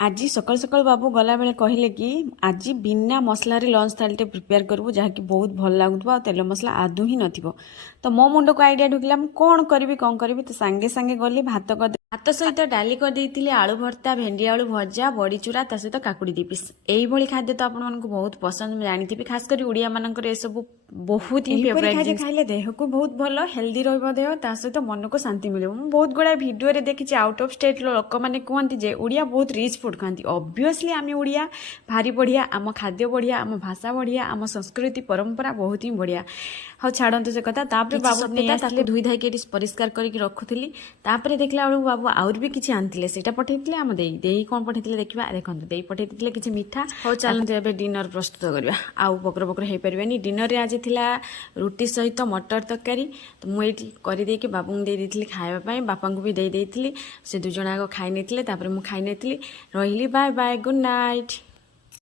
आज सकाल सकाल बाबू गला बेले कहले कि आज बिना मसला लंच थाली प्रिपेयर करूँ जहाँकि बहुत भल लगुव तेल मसला आदू ही नथिबो। तो मो मुंड को आइडिया ढुकला कौन करी तो सांगे सांगे गली भात कर भात सहित डाली कर आलू भर्ता भेंडी आलू भजा बड़ी चूरा ता सहित काकुड़ी दी पिस यही खाद्य तो आपण मानक बहुत पसंद जानी खास कर ओडिया मानकर सब बहुत ही फेवरेट खाद्य खाइले देह को बहुत भल हेल्दी रहिबो देह ता सहित मन को शांति मिले। मु बहुत गुड़ा वीडियो रे देखि आउट ऑफ स्टेट लोक मैंने कहते जे ओडिया बहुत रिच फूड खाती ऑब्वियसली आम ओडिया भारी बढ़िया आम खाद्य बढ़िया आम भाषा बढ़िया आम संस्कृति परंपरा बहुत ही बढ़िया। हाँ छाड़ू से कथा बाबू धोई धाई परिष्कार करके रखुली देखला बेलू बाबू आउर भी किसी आनी से पठे आम दे कौन पठे देखा देखो दे पठे किसी मिठा। हाँ चलते ए डिनर प्रस्तुत करवा आउ पकर पकर हो पारे। डिनर रे आज थिला रुटी सहित मटर तरकारी तो मुझे करदे बाबू दे खावाई बापा को भी दे से दुजण आग खाई नहीं मुझे खाई नहीं रही। Bye bye good night.